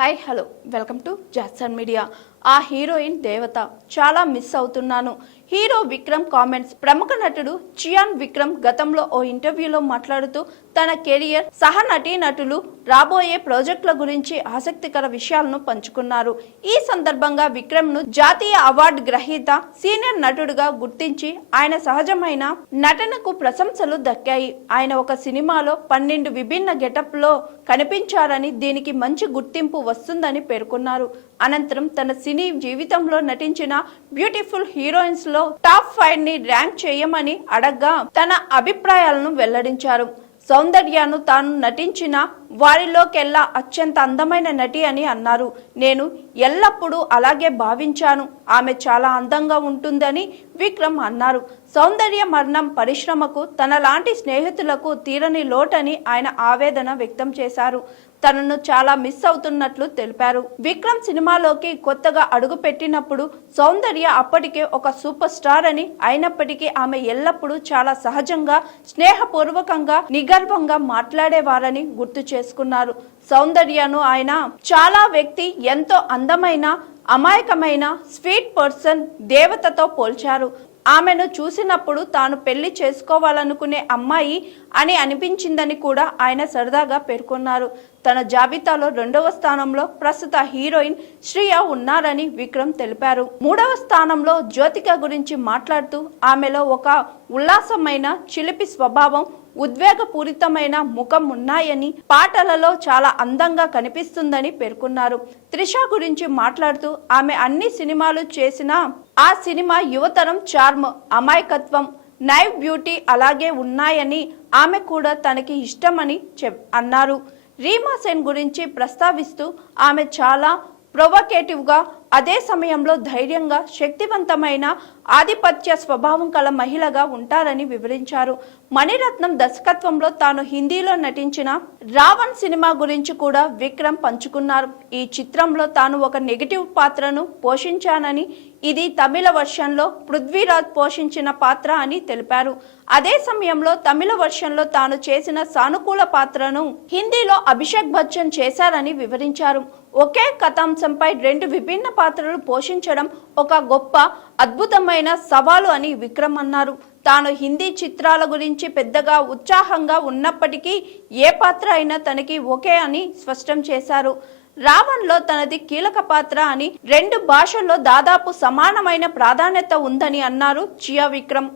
Hi hello welcome to Jackson media. ఆ heroine దేవత చాలా మిస్ అవుతున్నాను. Hero Vikram comments. ప్రముఖ నటుడు చియాన్ విక్రమ్ గతంలో ఓ ఇంటర్వ్యూలో మాట్లాడుతూ తన కెరియర్ సహ నటీనటులు రాబోయే ప్రాజెక్టుల గురించి ఆసక్తికర విషయాలను పంచుకున్నారు. ఈ సందర్భంగా విక్రమ్ ను జాతీయ అవార్డు గ్రహీత సీనియర్ నటుడుగా గుర్తించి ఆయన సహజమైన నటనకు ప్రశంసలు దక్కాయి. ఆయన ఒక సినిమాలో 12 విభిన్న గెటప్ లో కనిపించారని, దీనికి మంచి గుర్తింపు వస్తుందని పేర్కొన్నారు. అనంతరం తన సినీ జీవితంలో నటించిన బ్యూటిఫుల్ హీరోయిన్స్ లో టాప్ 5 ని ర్యాంక్ చేయమని అడగ్గా తన అభిప్రాయాలను వెల్లడించారు. సౌందర్యను తాను నటించిన వారిలోకెల్లా అత్యంత అందమైన నటి అని అన్నారు. నేను ఎల్లప్పుడూ అలాగే భావించాను. ఆమె చాలా అందంగా ఉంటుందని విక్రమ్ అన్నారు. సౌందర్య మరణం పరిశ్రమకు తనలాంటి స్నేహితులకు తీరని లోటని ఆయన ఆవేదన వ్యక్తం చేశారు. తనను చాలా మిస్ అవుతున్నట్లు తెలిపారు. విక్రమ్ సినిమాలోకి కొత్తగా అడుగు పెట్టినప్పుడు సౌందర్య అప్పటికే ఒక సూపర్ స్టార్ అని, అయినప్పటికీ ఆమె ఎల్లప్పుడూ చాలా సహజంగా, స్నేహపూర్వకంగా, నిగర్వంగా మాట్లాడేవారని గుర్తు చేసుకున్నారు. సౌందర్యను ఆయన చాలా వ్యక్తి, ఎంతో అందమైన, అమాయకమైన స్వీట్ పర్సన్, దేవతతో పోల్చారు. ఆమెను చూసినప్పుడు తాను పెళ్లి చేసుకోవాలనుకునే అమ్మాయి అని అనిపించిందని కూడా ఆయన సరదాగా పేర్కొన్నారు. తన జాబితాలో 2వ స్థానంలో ప్రస్తుత హీరోయిన్ శ్రియ ఉన్నారని విక్రమ్ తెలిపారు. 3వ స్థానంలో జ్యోతిక గురించి మాట్లాడుతూ ఆమెలో ఒక ఉల్లాసమైన, చిలిపి స్వభావం, ఉద్వేగపూరితమైన ముఖం ఉన్నాయని, పాటలలో చాలా అందంగా కనిపిస్తుందని పేర్కొన్నారు. త్రిష గురించి మాట్లాడుతూ ఆమె అన్ని సినిమాలు చేసినా ఆ సినిమా యువతరం చార్మ్, అమాయకత్వం, నైవ్ బ్యూటీ అలాగే ఉన్నాయని, ఆమె కూడా తనకి ఇష్టమని అన్నారు. రీమా సేన్ గురించి ప్రస్తావిస్తూ ఆమె చాలా ప్రొవోకేటివ్గా, అదే సమయంలో ధైర్యంగా, శక్తివంతమైన, ఆధిపత్య స్వభావం కల మహిళగా ఉంటారని వివరించారు. మణిరత్నం దర్శకత్వంలో తాను హిందీలో నటించిన రావణ్ సినిమా గురించి కూడా విక్రమ్ పంచుకున్నారు. ఈ చిత్రంలో తాను ఒక నెగిటివ్ పాత్రను పోషించానని, ఇది తమిళ వర్షన్లో పృథ్వీరాజ్ పోషించిన పాత్ర అని తెలిపారు. అదే సమయంలో తమిళ వర్షన్లో తాను చేసిన సానుకూల పాత్రను హిందీలో అభిషేక్ బచ్చన్ చేశారని వివరించారు. ఒకే కథాంశంపై 2 విభిన్న పాత్రలు పోషించడం ఒక గొప్ప, అద్భుతమైన సవాలు అని విక్రమ్ అన్నారు. తాను హిందీ చిత్రాల గురించి పెద్దగా ఉత్సాహంగా ఉన్నప్పటికీ ఏ పాత్ర అయినా తనకి ఓకే అని స్పష్టం చేశారు. రావణ్లో తనది కీలక పాత్ర అని, 2 భాషల్లో దాదాపు సమానమైన ప్రాధాన్యత ఉందని అన్నారు చియా విక్రమ్.